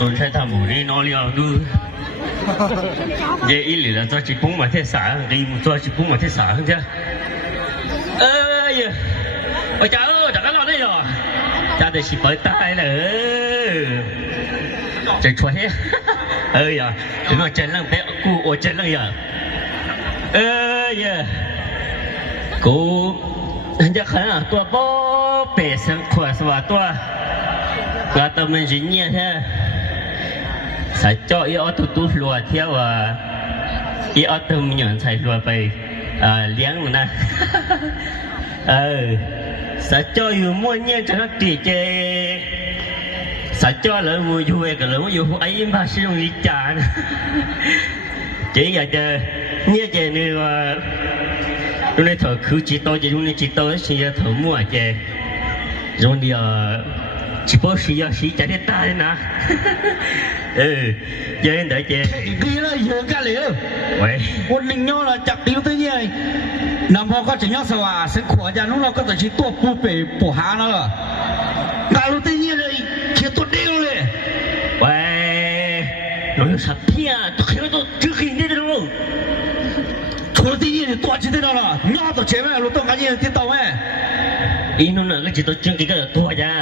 trốn sai tham mù đi nó liều đưa vậy ý là cho chị bung mà thế xã đi cho chị bung mà thế xã không chứ ơi ôi cha ơi chẳng có lo đấy rồi cha để chị bởi tay là chạy chuối ơi à đừng nói chạy lăng bé cô ôi chạy lăng giờ ơi cô chắc khá là tua bó bể sang khỏe và tua là tao mình dính nhẹ thế sẽ cho ý ở tụt tụt lùa theo ý ở tụi mình nhận chạy lùa về liếng rồi nè sẽ cho yêu mua nhẹ cho nó chỉ chơi sẽ cho lỡ mua vui cái lỡ mua vui ấy mà sử dụng lý trả chỉ là chờ nhẹ chơi nữa lúc này thở cứ chỉ tôi chỉ lúc này chỉ tôi chỉ là thở mua chơi rồi đi chỉ có sĩ chạy đến ta đấy nè chơi đợi chơi đi là giờ cả liền vậy quân ninh nhau là chặt tiêu tới như này nằm ho có chỉ nhau sao à sẽ khỏe ra lúc nào có thể chỉ tua pu bể bổ hạ nó rồi cả lúc tới như này chỉ tôi điêuเลยvậy nói sắp thia tôi khéo tôi chưa khi đến đâu除了第一你多几天了那都前面路都赶紧听到没ý nó là cái chỉ tôi chương cái tua ra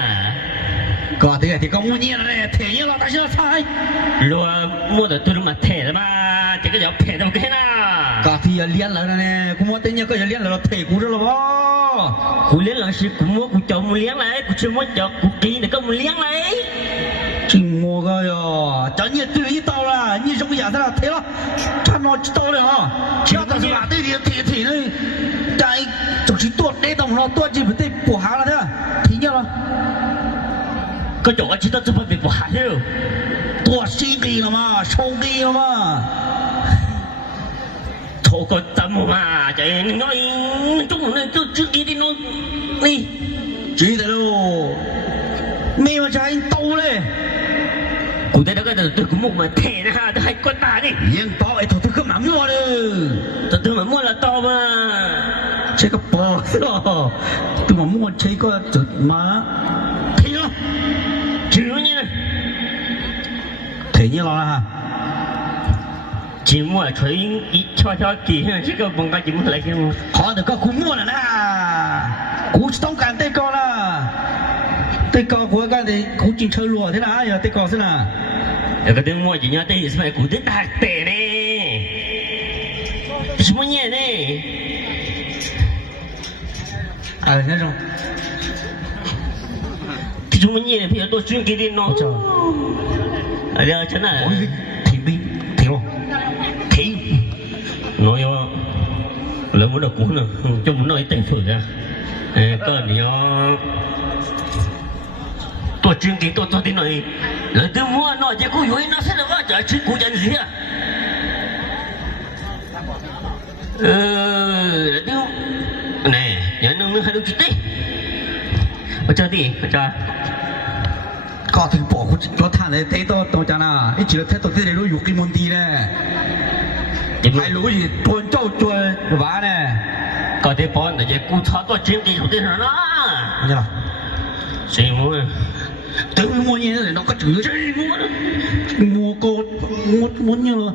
có thể thì có mua nhiều này thể hiện là tại sao sai luôn mua được tôi mà thể rồi mà chỉ cái gì thể đâu cái nào có thì liên lại này cũng mua tên nhau có liên lại là thể cũng rồi đó cụ liên là sự cụ mua cụ chồng mua liên lại cụ chưa mua chồng cụ ký để có mua liên lại chính mua cái yo cho nhiều tự ý tao là như trong nhà thế là thế đó cha nó tao đấy ha chỉ tao sẽ bảo đây thì này cái chúng chỉ tuột đây đồng nó tuột chỉ phải tay bổ hạ là thế à thì nhau là có chỗ chỉ tao chỉ phải bị bỏ hại thôi tuột xí kỳ là mà sâu kỳ là mà thôi có tâm mà chạy nói chúng nó chưa ký đi nó đi chỉ thế đâu mày mà chạy tao đấy cụ thể đó cái tôi cũng một mà thể ra tôi hay con ta đi yên to ấy thôi tôi cứ mà mua đi tôi mà mua là to mà chơi cái bò đó tôi mà mua chơi có chụp mà thì nó chịu như này thế như nó là ha chỉ mua chơi ít cho kỳ chứ có bằng cái chỉ mua lại cái họ được có cũng mua là nè cũngต้องการtay con là tay con của cái thì cũng chỉ chơi lùa thế nào giờ tay con thế nào cái tiếng mua chỉ nhớ tay phải cụ thể đạt tệ nè chỉ mua nhẹ nè thế rồi chỉ mua nhẹ thì tôi chuyên cái đi nó ở đây chỗ này thì đi thì không thì nói là muốn được cũng là cho muốn nói tiền phở ra cơ thì tôi chuyên ký tôi tin nói là tôi mua nói chứ cô nói nó sẽ là vợ chồng cô chân gì à tôi này nhà nó mới hay đâu chuyện đấy ở chơi đi ở chơi có thể bỏ cũng cho thằng này thấy tôi chẳng nào ít chỉ là thấy tôi thấy nó dùng cái môn đi này hai lũ gì tuần châu tuần vả này có thể bỏ để cô cho tôi chuyên ký không tin nó nhá gì mua tự mua như thế này nó có chữ gì mua cô muốn như là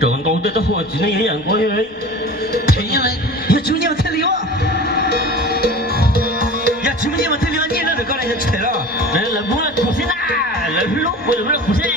trường tôi tới hồi chỉ nói vậy có như đấy thế như này giờ chú nhau thế liêu giờ chú nhau thế liêu như là được con này thế rồi đấy là muốn là cụ sẽ là lúc bây giờ là cụ sẽ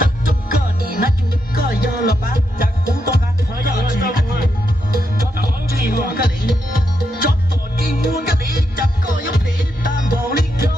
tập trung cơ đi nát chung cơ giờ là bán chặt cú to cá cơ chỉ cái gì chót tỏ chỉ mua cái gì chót tỏ chỉ mua cái gì chặt cơ giống thế tam bộ lý cơ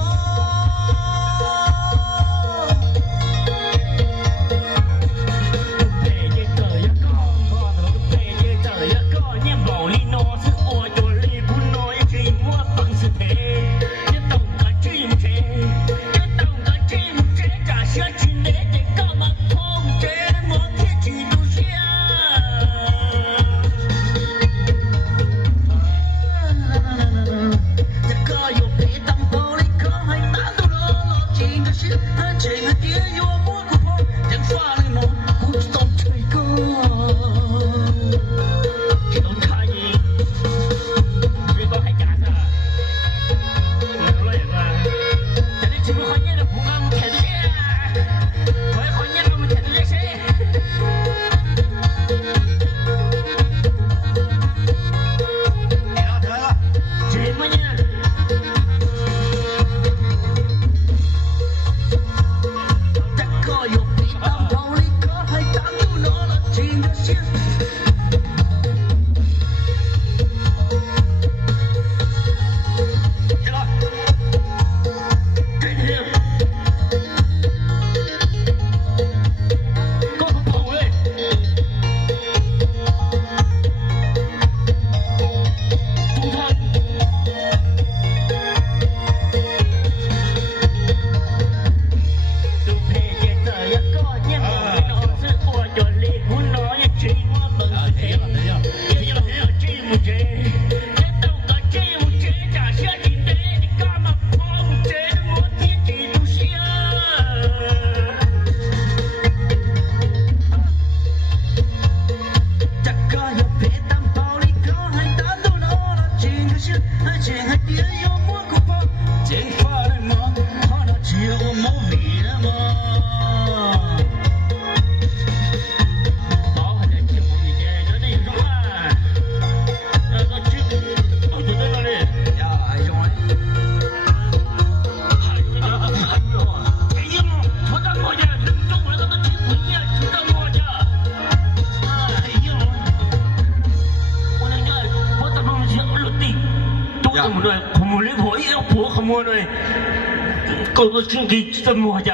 我经理怎么着？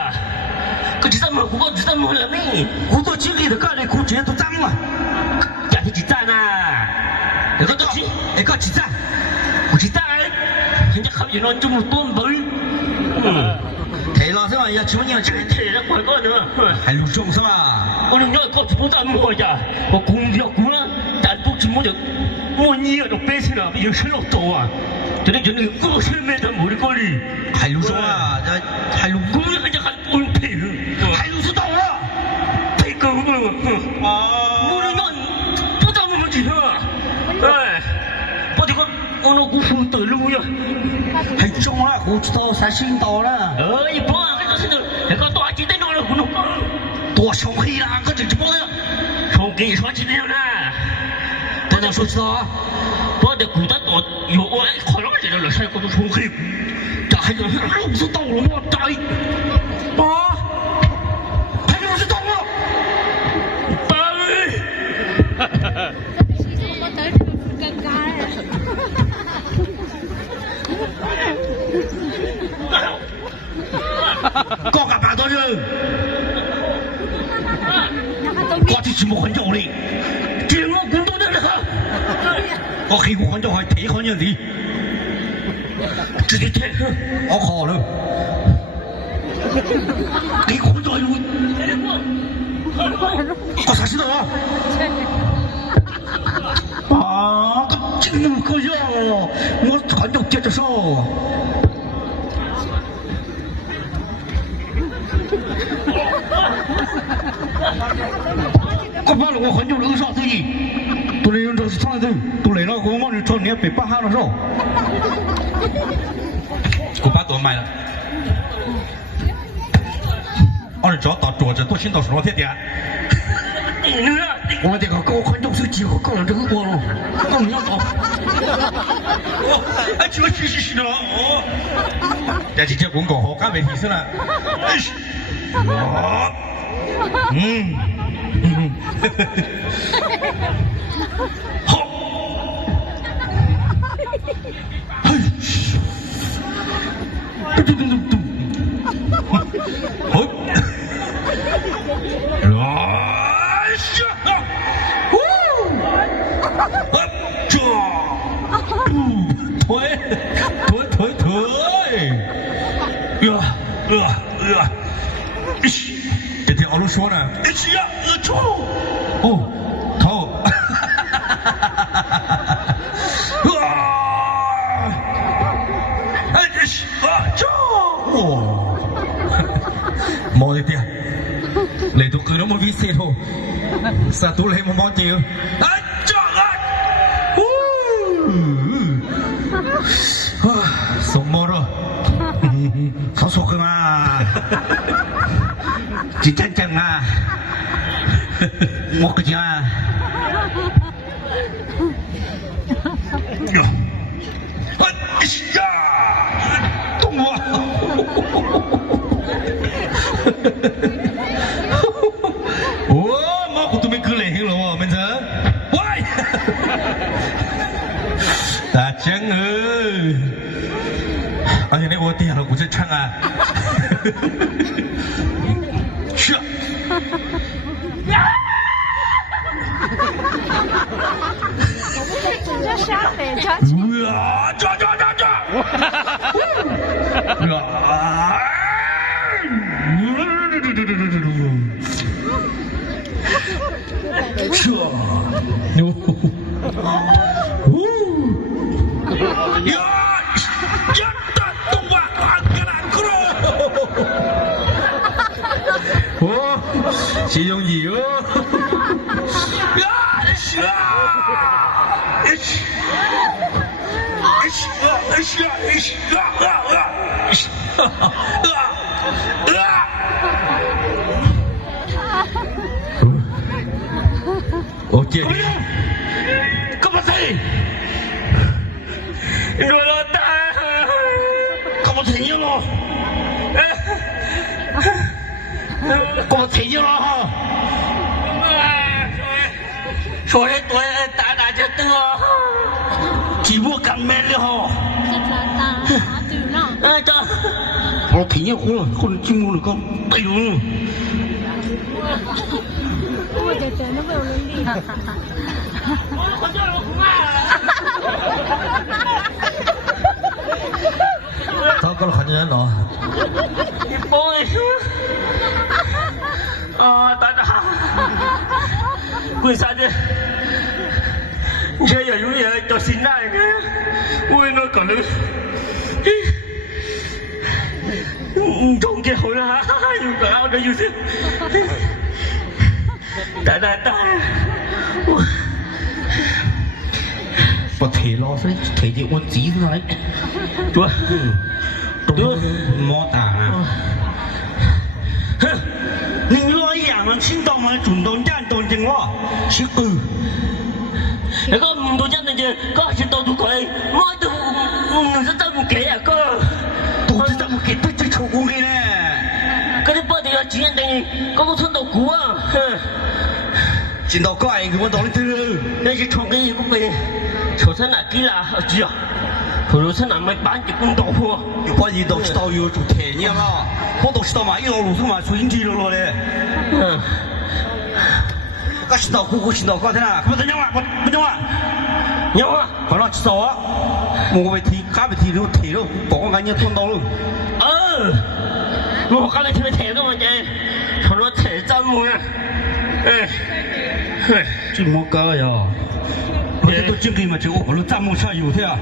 可是怎么我怎么了没？我做经理的干的苦钱都脏了，家里几站啊？那个东西，那个几站？我几站？人家好像那这么多门，退了是吧？要求你要退，退了快过的，还录中是吧？我人家搞不怎么着，我公票过了，但不怎么就，我你那种百姓啊，有什么多啊？就那个是没得没得过哩，还录中啊？还录公人家还不用赔，还录是到了，赔够了，啊！我人家不怎么去啊，哎，我这个我那姑父得路呀，还中了，我知道才新到了。一般那个是的，那个多几代拿了不能，多少黑啦？我这就不能，从给说几代了，大家说知道啊？我的古代多有我可能这个晒过都从黑，这还有路是到了我摘，啊，还有是到了，搞个半多人，我这怎么很有力？这我古代的了。我黑股看就係睇看人哋，自己睇，我靠了，你看就係我啥事啊？啊，這麼個樣，我看就接着說。我把我很久的啥自己。都来用这是唱的，都来了，我往里唱年被巴哈了是吧？我把多买了，我是找到桌子都先到手天点。我这个高宽就是几个高了这个锅了，我们要走。哎，这个是的哦。但是这广告好干问题是呢，好，这天奥鲁说呢，哦，头，mau đi tiền lấy tôi cười nó một ví xe thôi sao tôi lấy một món chiều đấy chọn rồi sống mơ rồi sao sốt cơ mà chỉ chân chân à một cái gì à tung vào妈，我都没可怜了哦，门子，喂，大江儿，而且那我点了，我在唱啊，去啊，谁容易哦？我姐姐，干嘛谁？我老大，干嘛谁了？干嘛谁了哈？说的对，打打就对。chỉ mua cắn menเลยฮะจ้าเราทิ้งเนี่ยคนจิ้มเลยก็ไปดู他搞了很多人了。โอ้ย大家为啥的？这也有人叫新来的，我那可能，中间好了，有个好的有些，大，我提了噻，提的我急出来，对，莫打啊，哼，你老样啊，青岛嘛，中东战东京话，是个。那个唔到真嘅啫，嗰係到佢，我都唔識得唔記啊哥，到底得唔記得最錯過嘅咧？嗰啲波地有錢人定嗰個村道股啊，見到怪嘅我當你聽，那些錯嘅嘢嗰邊，坐親哪幾啦？知啊，佢老親哪咪班結公道喎？有關係到知道要做田嘢嘛？我都知道嘛，一路路上嘛，出現地路咧。我知道，我知道，剛才啦，咁點樣啊？不點啊？有啊，好啦，知道啊。我被提，加被提了，講緊嘢斷到咯。我剛才聽提到乜嘢？從我提針門啊！這麼高呀？我這都經過嘛，就我攞針門上有的啊。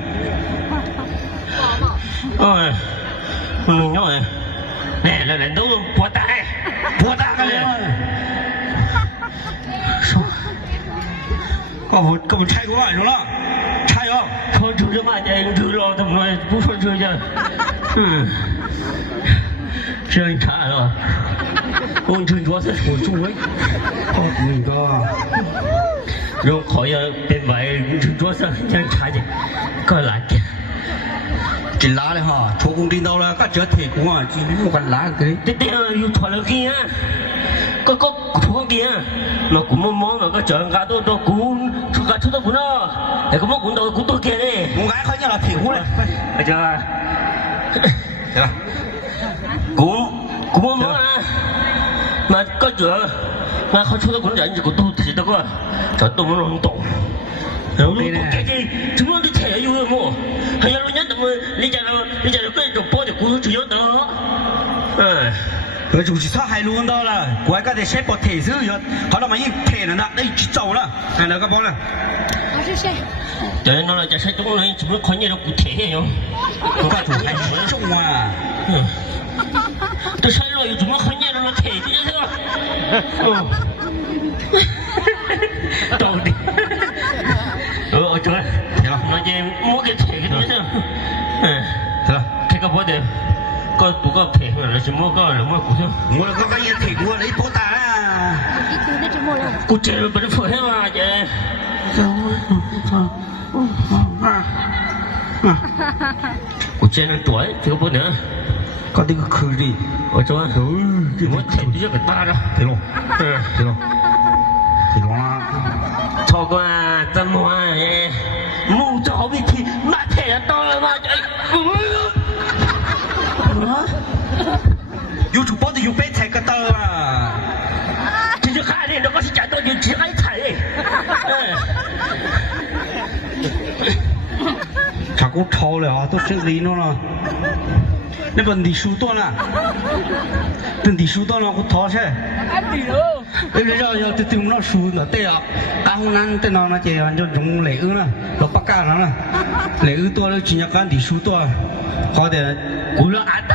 因為，人都博大嘅咧。我们拆过来着了，拆了，说出去嘛，这出了怎么不说出去？这你拆了，我们主要是我住位，那个啊，然后好像变白，主要是这样拆的，够难的，这拉的哈，出工领导了，俺这退工啊，今天我给拉给。这点又穿了件啊，个出件啊，那古么么那个叫俺都古，出到古了，那个么古到古多件嘞。我爱好你了，退工了。哎呀，对吧？古么么啊，那个这，那好出到古人这个都提到个，这都不能懂。然后我这怎么的太有了么？还有人家怎么人家跟着包的古主要的，这就是他还轮到了，怪个的谁不退手要，好了嘛，一退了呢，那去走了，看那个包了。我是谁？对，那了这些中人怎么看见了不退哟？我感觉还是重啊。这山上有怎么看见了退的是吧？到底。这，那件我给退个东西，是了，退个包的，个多个配合了，是么个了么故事？我那个也退过了，一包单啊。你退的怎么了？我这不是破黑吗？这。我这人转，这个不能。搞这个口里，我转，我退的这个大了，对喽，对喽。曹官怎么哎？木造问题，那太阳到了吗？有出包的有白菜个到啊！这就喊的，那个是讲到有吃白菜茶锅炒了啊，都是里弄了。那本地书多了，本地书多了，我掏出来。要对我们那书呢，对啊，然后呢，对那这样就用雷欧了，都不干了，雷欧多了，今年干地书多，好的，我说俺的，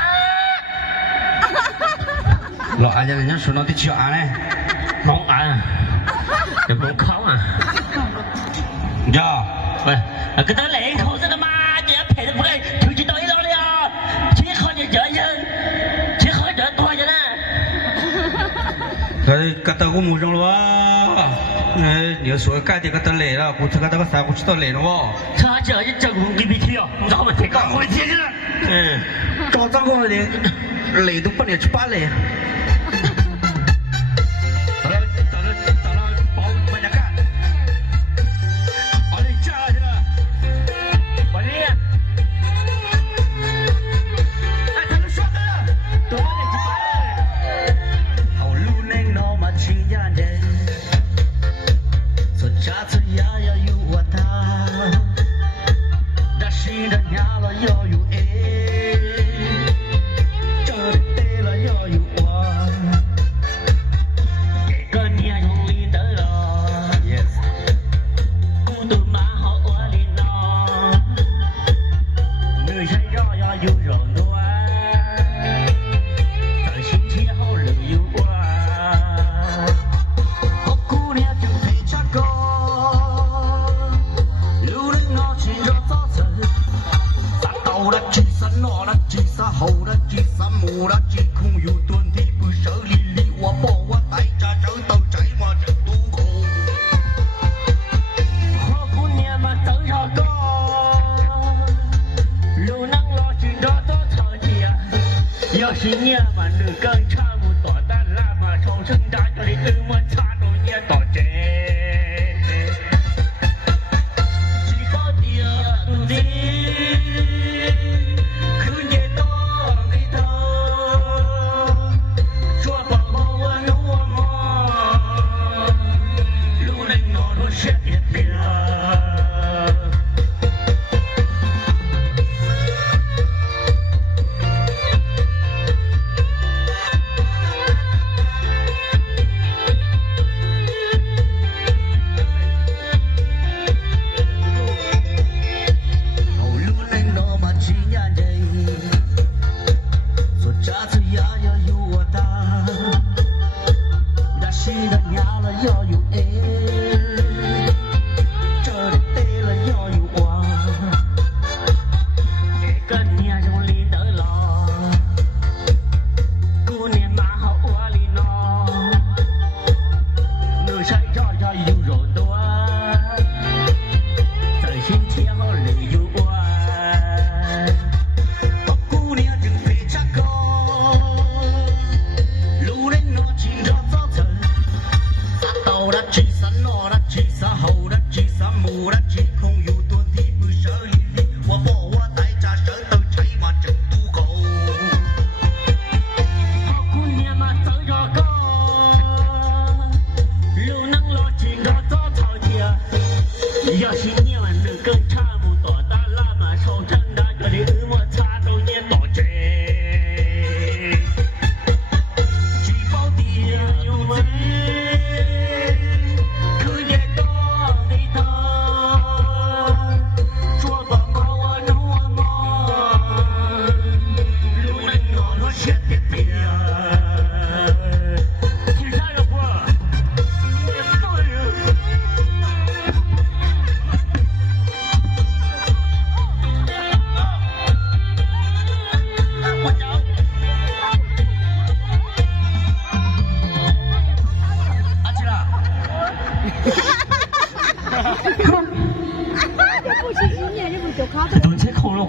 老俺家人家说那得吃俺嘞，老俺，这不靠啊，你知道？喂，跟他来口这个妈，这样赔的不该，出去到一道了呀，最好的这样，最好这多少钱呢？个到我们上了吧？你说干的个到来了，我这个那个啥我知道来了哦。他这就这个你没听啊？你咋没听？我听见了。早上我来都不能去办来。到了，包把家干。好嘞，加去了。我这。他们说的了。多了几百。好路能那么亲眼的，说下次呀有我他，那新的娘了要有爱，这里对了要有我，这个年容易的了，孤独蛮好我里呢，女生要有柔软。好了，几三木了，几空有端地不手里里，我抱我带着手都摘我这渡口。好姑娘嘛走上高，路能老寻找到草地啊。要是娘嘛能更差不多的那么手生长着的跟我擦着也到这。几高的地。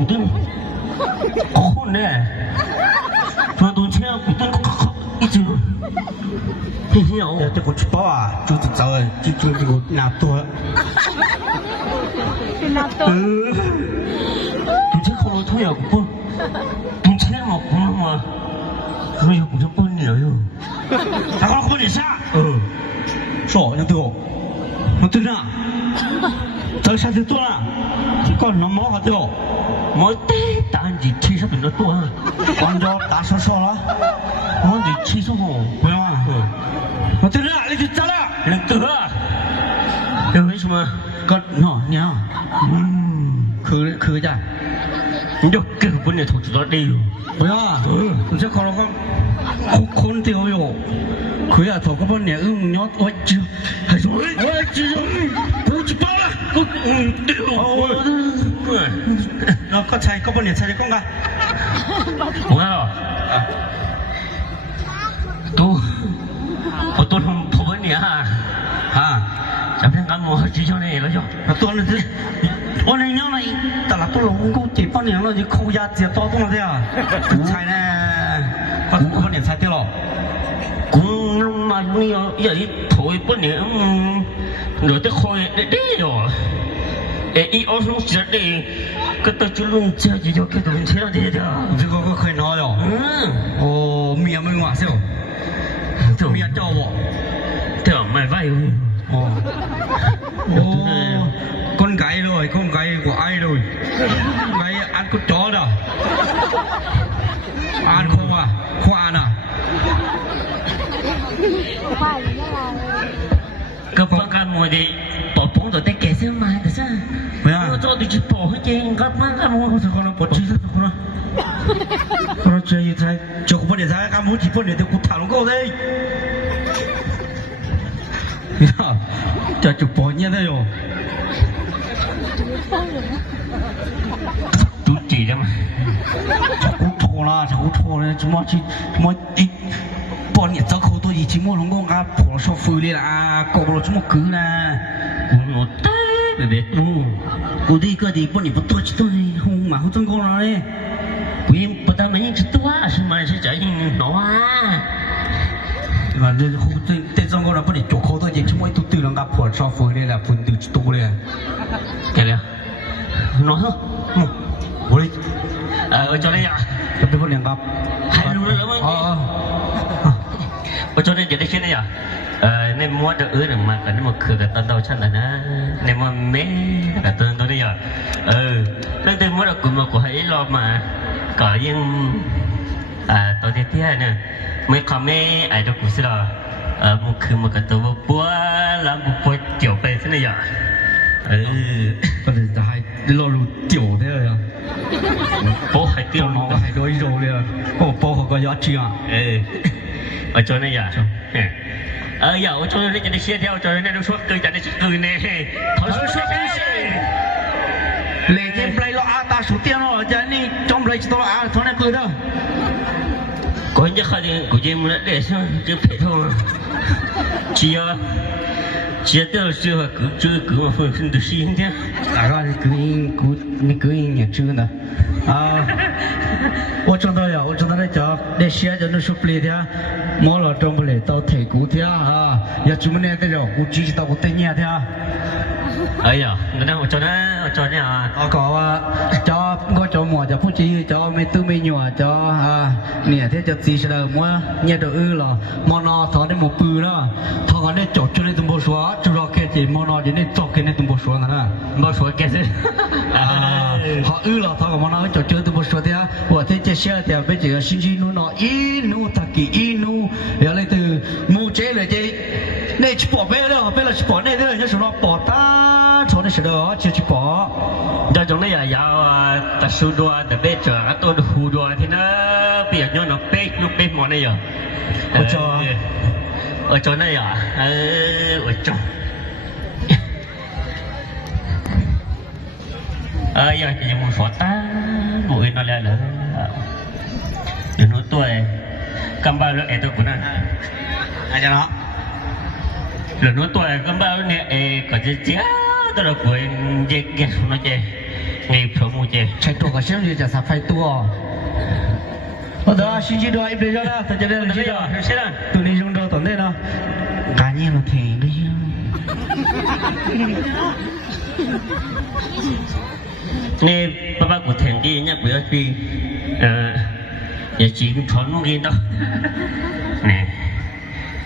cũng tin khôn đấy cho tôi chơi cũng tin ít chứ thì hiểu Để có chút bỏ chú tự giờ chú nào tua tôi chơi không thôi à cũng tôi chơi mà cũng mà bây giờ cũng không nhiều rồi thằng con không để xa sổ nhưng tôi nó tin à tới sao thì tôi à con nó mó hả tôi mỗi tết ta chỉ chi sao nó to con cho đá sổ sổ đó mỗi chỉ chi số hồ phải không à nó tin à lấy chút ra lần thứ à điều ấy mà con nó nhá khứ chả được cái vấn đề thuộc đó đi phải không à sẽ còn nó con tiêu rồi khứ à thuộc cái vấn đề nhót ôi chưa hay rồi ôi chưa tôi chỉ bảo là con tiêu nó có chạy có vấn đề chạy được không cả wow tôi không có vấn đề à chẳng phải ngắm một chỉ cho này là cho tôi là thế ôi này nhớ nàyแต่ละตัวเราก็จีบป้อนเนี่ยเราจะ扣押接到多少的啊ใช่แน่ก็vấn đềใช่ที่หรอ cũng lúc mà nhiều vậy thôi vấn đề rồi tới khôi đấy rồi ý ở lúc trước đi cái tôi chỉ luôn chơi chỉ cho cái tôi chơi thế thôi这个可以拿哟哦面没话笑面照我对啊买vai con gái rồi con gái của ai rồi gái ăn con chó đó ăn không à khoa nè các bạn các mua đi bỏ bóng rồi tay kẻ xem mai được sao phải à cho tôi chỉ bỏ hết trên các bạn các mua thôi còn nó bỏ chi sao còn nó còn chơi như thế cho không để ra các muốn chỉ vấn đề tôi cũng thả nó câu đây cho chụp bỏ nhé đây rồi tôi chỉ đó mà cũng thua là cũng thua là chúng mà đi bỏ nhẹ cho khâu tôi chỉ muốn không có bỏ số phơi đi là cậu bỏ chúng mà cứ là một té bể cô đi cái gì bỏ nhẹ bỏ tôi chỉ tôi không mà không trong con nào đấy quý bắt đầu mấy những chuyện quá sao mà sẽ trở thành nó mà đây không tên trong con nào bỏ nhẹ chỗ khâu tôi chỉ chúng tôi tự làm gặp bỏ số phơi đi là phun từ tôi đấy cái này nó thôi bố đi cho đây à tôi bỏ nhẹ gặp hai luôn lắm cho nên giờ đây trên này à nên mua được ứ được mà cái một khử cái tận đầu chân là nó nên mà mấy cái tận đó đây à nên tôi mua được của hãy lo mà có những tôi thấy thế này mấy con mấy ai đó cũng sẽ là một khử một cái tàu búa làm một búa tiểu bể thế này à có thể là hai lo lụt tiểu thế rồi à bố hay tiêu nó hai đôi rồi liền có bố họ có giá trị à ở chỗ này à giờ ở chỗ nàyจะได้เชียร์theo chỗ này nó suốt cườiจะได้cười nè thôi suốt lệ trên play lo ta số tiền rồi cho nên trong play chỉ to thôi này cười thôi có những cái gì của chị muốn để sao chứ phải thôi chia tiêu chưa cứ mà phải phân được xin thế大概你可以也知道我知道呀，我知道那叫那些人都说不来的，没了装不来到泰国的啊，要怎么来的了？我自己到我带你的。哎呀，我cho nó à cho có cho mùa cho phút chỉ cho mấy tư mấy nhỏ cho nè thế cho gì sẽ là mua nhà đầu ư là món nó thọ đến một bự đó thọ còn đến chốt cho nên tụi bố xóa cho nó cái gì món nó đến đến chốt cái nên tụi bố xóa nữa bố xóa cái gì họ ư là thọ còn món nó chốt cho tụi bố xóa thế và thế chỉ xe thì bây giờ xin xin nó inu thật kỳ inu giờ lấy từ mua chế là chế này chỉ bỏ bé đó bé là chỉ bỏ này thôi nhớ số nó bỏ ta chỗ này sẽ đó chỉ bỏ cho chúng này là ta su đua ta bé chờ cái tôi hù đua thì nó bây giờ nó bé món này rồi ở chỗ này à ở chỗ giờ chỉ một số ta bụi nó lại nữa đừng nói tôi cầm bao nữa tôi cũng nói ai cho nó đừng nói tôi cầm bao nữa có gì chứ tôi là quên gì cái nó chơi 你婆母姐，才多个生日叫啥快多。好的，星期多一杯酒了，大家来那个呀，是谁呢？对你用着等待呢。赶紧了，听个呀。你爸爸古田地，人家不要去，也只穿木给到，呢。